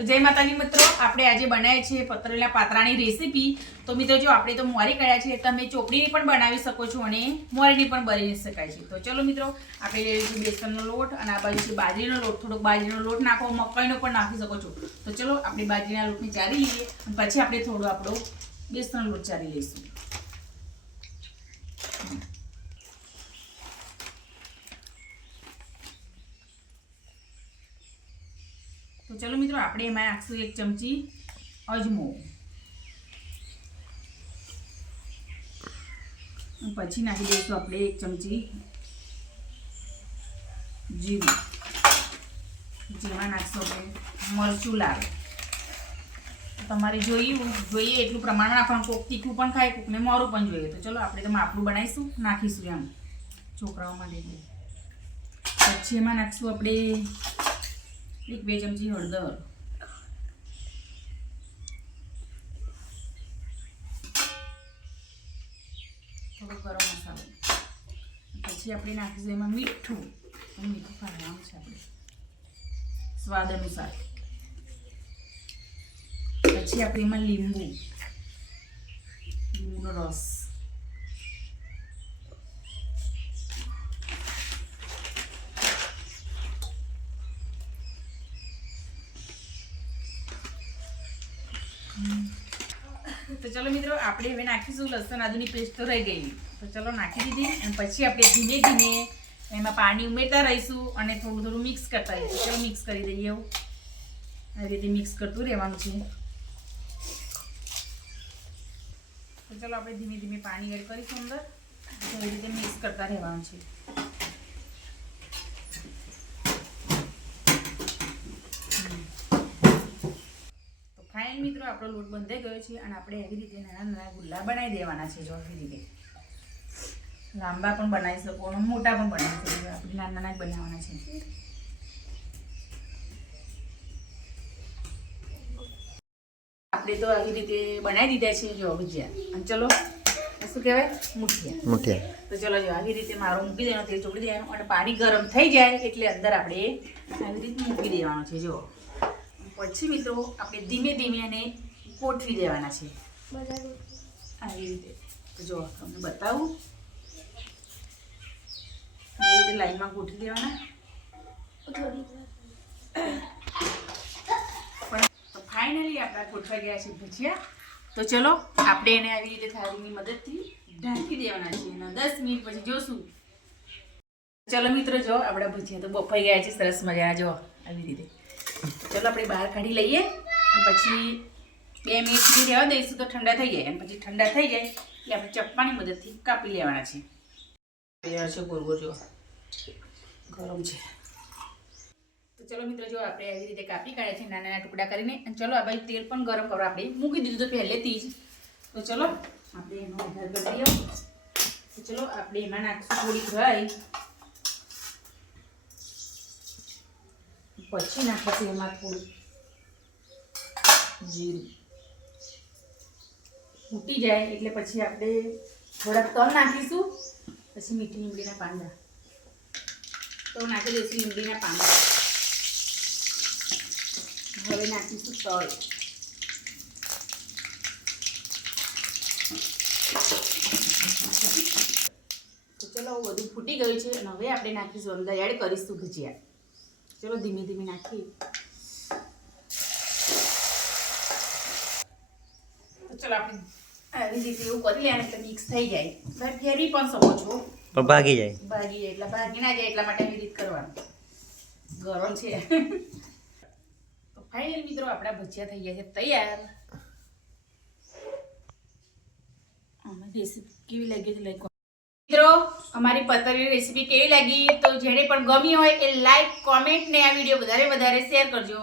તો જય માતાજી મિત્રો, આપણે આજે બનાવીએ છીએ પતરેલા પાત્રાની રેસીપી। તો મિત્રો જો આપણે તો મોરી કર્યા છે, તમે ચોપડીની પણ બનાવી શકો છો અને મોરીની પણ બનાવી શકાય છે। તો ચલો મિત્રો, આપણે લઈ લઈશું બેસનનો લોટ અને આ બાજુ છે બાજરીનો લોટ। થોડોક બાજરીનો લોટ નાખો, મકાઈનો પણ નાખી શકો છો। તો ચલો આપણે બાજરીના લોટને ચારી લઈએ અને પછી આપણે થોડો આપણો બેસનનો લોટ ચારી લઈશું। तो चलो मित्रों, આપણે એમાં નાખશું 1 ચમચી અજમો, પછી નાખી દઈશું આપણે 1 ચમચી જીરું, જેમાં નાખશું આપણે મરચું લાલ। તમારે જોઈએ એટલું પ્રમાણ નાખવાનું, કોક તીખું પણ ખાય, કોકને મોરું પણ જોઈએ। તો ચલો આપણે તો માપનું બનાવીશું, નાખીશું એમ છોકરાઓ માટે। પછી એમાં નાખશું આપણે 1-2 ચમચી હળદર, થોડો ગરમ મસાલો, પછી આપણે નાખીશું એમાં મીઠું ખાવાનું છે આપણે સ્વાદ અનુસાર। પછી આપણે એમાં લીંબુનો રસ, तो चलो मित्रों, આપણે હવે નાખીશું લસણ આદુની પેસ્ટ। તો રહી ગઈ, તો ચલો નાખી દીધી અને પછી આપણે ધીમે ધીમે એમાં પાણી ઉમેરતા રહીશું અને થોડું થોડું મિક્સ કરતા રહીશું। ચલો મિક્સ કરી દઈએ, એવું આવી રીતે મિક્સ કરતું રહેવાનું છે। તો ચલો આપણે ધીમે ધીમે પાણી એડ કરીશું અંદર, એવી રીતે મિક્સ કરતા રહેવાનું છે। ફાઇનલ મિત્રો, આપણો લોટ બંધાઈ ગયો છે અને આપણે એવી રીતે નાના નાના ગુલ્લા બનાવી દેવાના છે। જો આવી રીતે લાંબા પણ બનાવી શકો અને મોટા પણ બનાવી શકો, આપણે નાના નાના જ બનાવવાના છે। આપણે તો આવી રીતે બનાવી દીધા છે જો ભજીયા। અને ચલો શું કહેવાય, મુઠિયા। તો ચલો જો આવી રીતે મારો મૂકી દેવાનો, તેલ ચોપડી દેવાનું અને પાણી ગરમ થઈ જાય એટલે અંદર આપણે આવી રીતે મૂકી દેવાનું છે। જો પછી મિત્રો આપણે ધીમે ધીમે એને ગોઠવી દેવાના છે આવી રીતે। તો જો તમને બતાવું, આવી રીતે લાઈનમાં ગોઠવી દેવાના। તો ફાઇનલી આપણા ગોઠવાઈ ગયા છે ભજીયા। તો ચલો આપણે એને આવી રીતે થાળીની મદદથી ઢાંકી દેવાના છે અને 10 મિનિટ પછી જોશું। ચલો મિત્રો, જો આપણા ભજીયા તો બફાઈ ગયા છે સરસ મજાના। જો આવી રીતે ચલો આપણે બહાર કાઢી લઈએ અને પછી 2 મિનિટ સુધી રહેવા દઈશું તો ઠંડા થઈ જાય। અને પછી ઠંડા થઈ જાય એટલે આપણે ચપ્પાની મદદથી કાપી લેવાના છે। તૈયાર છે ગોળ ગોળ, જો ગરમ છે। તો ચલો મિત્રો, જો આપણે આવી રીતે કાપી કાઢ્યા છે નાના નાના ટુકડા કરીને। અને ચલો આ બાજુ તેલ પણ ગરમ કરવા આપણે મૂકી દીધું તો પહેલેથી જ। તો ચલો આપણે એનો વઘાર કરી દઈએ। તો ચલો આપણે એમાં નાખશું થોડીક રાઈ, પછી નાખીશું એમાં થોડું જીરું, ફૂટી જાય એટલે પછી આપણે થોડાક તલ નાખીશું, પછી મીઠી લીમડીના પાંદડા તો નાખી દઈશું, લીમડીના પાંદડા। હવે નાખીશું તલ, તો ચલો બધું ફૂટી ગયું છે અને હવે આપણે નાખીશું અંદર એડ કરીશું ભજીયા। ચલો ધીમે ધીમે નાખીએ। તો ચલો આપણે આવી રીતે એવું કરી લેવાનું એટલે મિક્સ થઈ જાય। તમે ફેરવી પણ શકો છો, પણ ભાગી જાય એટલે ભાગી ના જાય એટલા માટે એવી રીતે કરવાનું, ગરમ છે। તો ફાઇનલ મિત્રો, આપણા ભજીયા થઈ ગયા છે તૈયાર। રેસીપી કેવી લાગી છે લાઈક મિત્રો, અમારી પતરેલી રેસીપી કેવી લાગી તો જેને પણ ગમી હોય એ લાઈક, કોમેન્ટ ને આ વિડીયો વધારે શેર કરજો।